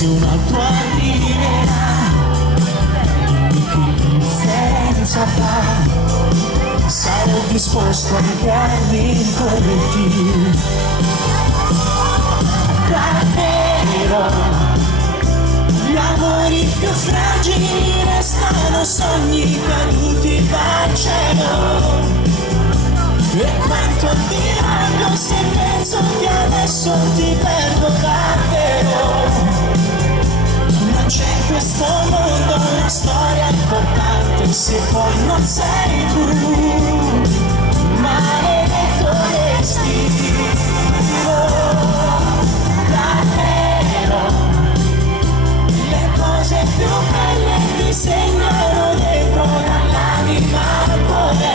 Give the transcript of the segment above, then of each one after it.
se un altro arriverà, che differenza fa? Sarò disposto anche a rincorrerti. Davvero, gli amori più fragili restano sogni caduti dal cielo. E quanto ti voglio se penso che adesso ti perdo davvero. Non c'è in questo mondo una storia importante se poi non sei tu. Maledetto destino, davvero. Le cose più belle ti segnano dentro dall'anima al cuore.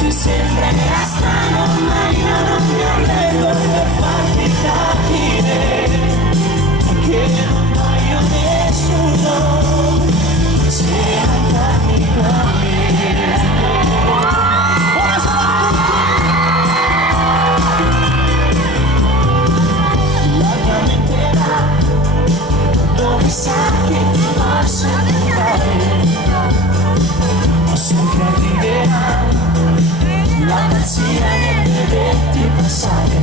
Ti sembrerà strano ma io non mi arrendo per farti capire che non voglio nessuno se andami con me. Buonasera a tutti! La tua mente va dove sa che ti posso trovare. So che arriverà la pazzia nel vederti passare.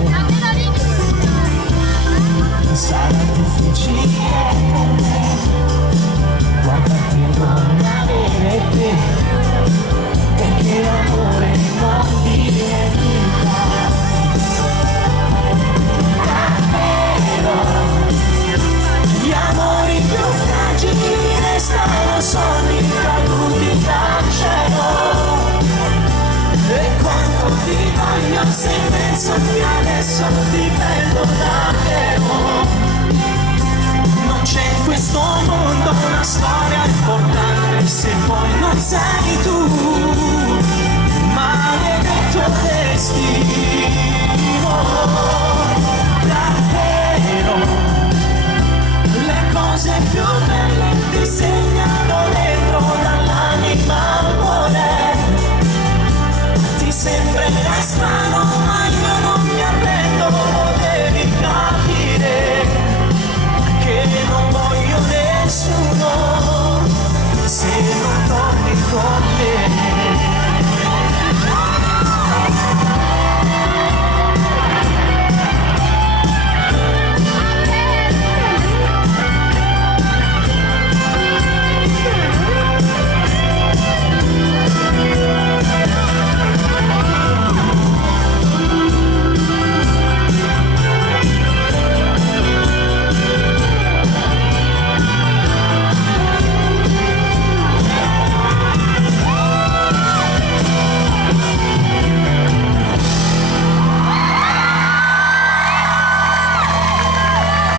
Sarà difficile per me guardarti non avere te, perché l'amore non dimentica. Davvero, gli amori più fragili restano sogni caduti dal cielo. E quanto ti voglio se penso che adesso ti perdo davvero. Non c'è in questo mondo una storia importante se poi non sei tu. Maledetto destino.